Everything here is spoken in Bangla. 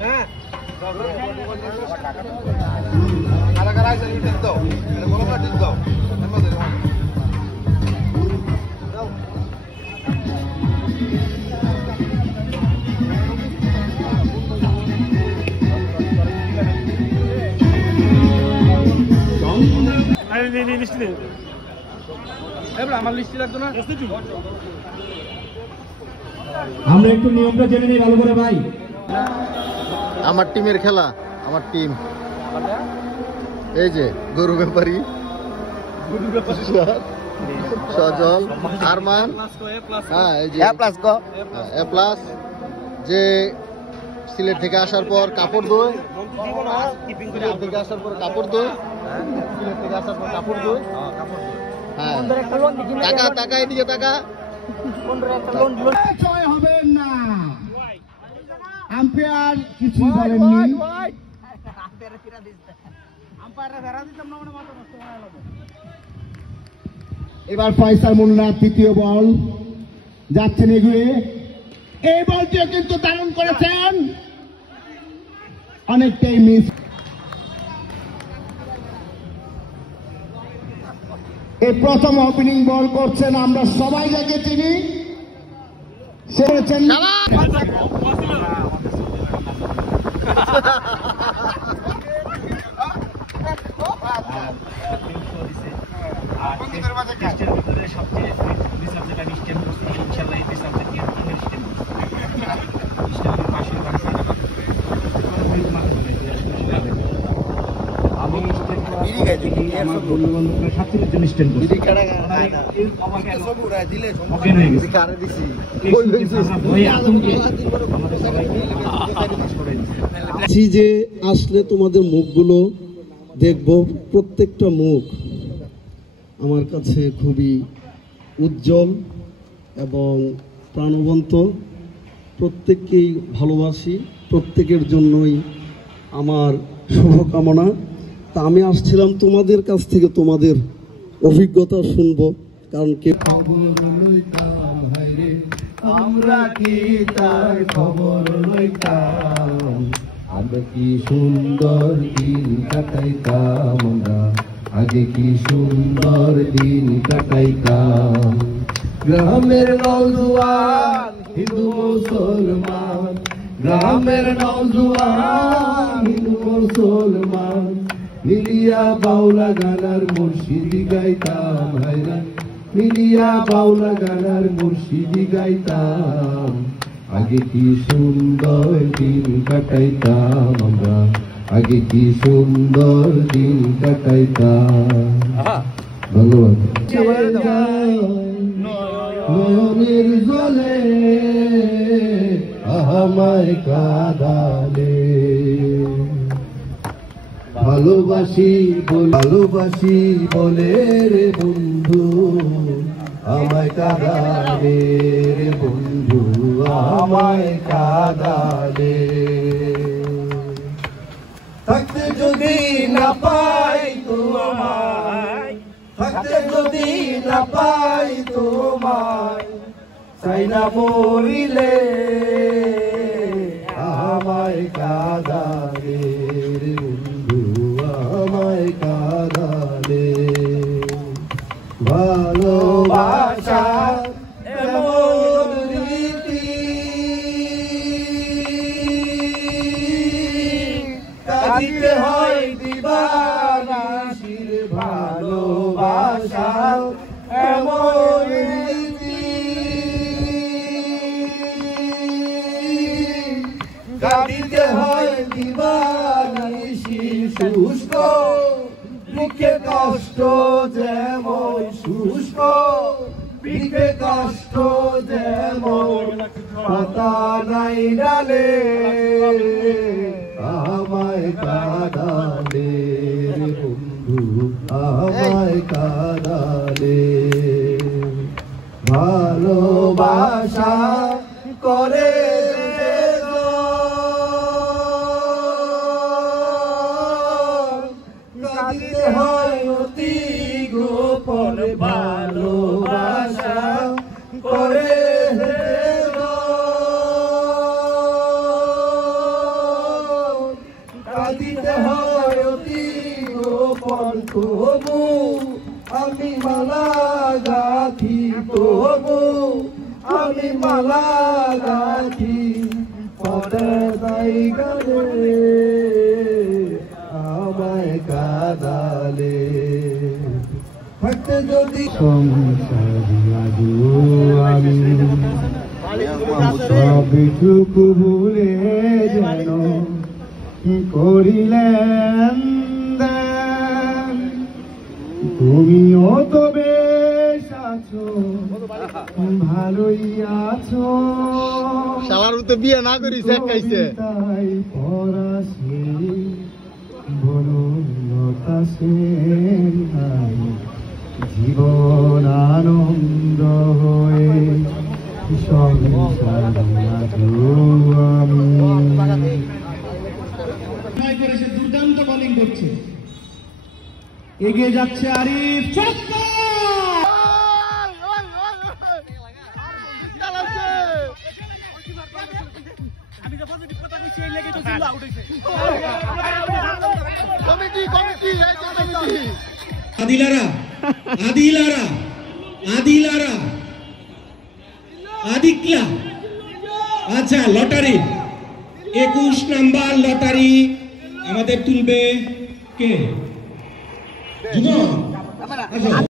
হ্যাঁ কারা কারা আছে লিটার দাও এটা বড় করে দিন দাও আমাদের দাও আরে নে লিস্ট দে এবড়া আমার লিস্ট লাগতো না আমরা একটু নিয়মটা জেনে নিই ভালো করে ভাই। আমার টিমের খেলা, আমার টিম এই যে গরু ব্যাপারী, সজল, আরমান, হ্যাঁ এই যে এ প্লাস, যে সিলেট থেকে আসার পর কাপড় ধোয়, সিলেট থেকে আসার পর কাপড় ধোয়, সিলেট থেকে আসার পর কাপড় ধোয়, হ্যাঁ টাকা টাকা এদিকে টাকা জয় হবে না, আম্পায়ার কিছু বলেননি। এবার ফয়সাল মোল্লা তৃতীয় বল যাচ্ছেন এগিয়ে, এই বলটিও কিন্তু দারুণ করেছেন, অনেকটাই মিস। এই প্রথম ওপেনিং বল করছেন, আমরা সবাই যাকে চিনি, সে হচ্ছেন যে আসলে তোমাদের মুখগুলো দেখব, প্রত্যেকটা মুখ আমার কাছে খুবই উজ্জ্বল এবং প্রাণবন্ত, প্রত্যেককেই ভালোবাসি, প্রত্যেকের জন্যই আমার শুভকামনা। তা আমি আসছিলাম তোমাদের কাছ থেকে তোমাদের অভিজ্ঞতা শুনবো, কারণ কে আমরা কি তার খবর লইতাম, আমরা কি সুন্দর দিন কাটাইতাম, আমরা আগে কি সুন্দর দিন কাটাইতাম। গ্রামের নওজোয়ান হিন্দু মুসলমান, গ্রামের নওজোয়ান হিন্দু মুসলমান, মিলিয়া বাউলা গানার মুর্শিদি গাইতাম, হায়রান মিলিয়া বাউলা গানার মুর্শিদি গাইতাম। আগে কি সুন্দর দিন কাটাইতাম, আমরা আগে কি সুন্দর দিন কাটাইতাম। ধন্যবাদ। নয়নের জলে আমায় কাঁদালে, ভালোবাসি ভালোবাসি বলে রে বন্ধু, আমায় কাঁদালে রে বন্ধু, আমায় কাঁদালে। থাকতে যদি না পাই তোমায়, থাকতে যদি না পাই তোমায়, চাই না মরিলে আমায় কাঁদালে রে বন্ধু, আমায় কাঁদালে। ভালোবাসা এমন রীতি, কাঁদিতে হয় দিবানিশির, ভালোবাসা এমন রীতি, কাঁদিতে হয় দিবানিশির। শুষ্ক বৃক্ষে কষ্ট যেমন, শুষ্ক বৃক্ষে কষ্ট যেমন, পাতা নাই ডালে আমায় কাঁদালে রে বন্ধু, আমায় কাঁদালে। ভালোবাসা করে কাঁদিতে হয় অতি গোপন, ভালোবাসা করে তবু আমি মালা গাথি, তবু আমি মালা গাথি, পদাই গালে আমায় কাদালে থাকতে যদি সংসারী আমি সবটুকু ভুলে যেন করিলেন দেন। তুমিও তো বেশ আছো, ভালোই আছো, শালার তো বিয়ে না করিস একাইছে। তাই পরাশে বনলতা সেন নাই, জীবন আনন্দ হয়ে করেছে, দুর্দান্ত বোলিং করছে, এগিয়ে যাচ্ছে আরিফ, আদিলারা আদিলারা আদিলারা আদিকলা। আচ্ছা, লটারি 21 নাম্বার লটারি আমাদের তুলবে কে? যুবক। আচ্ছা।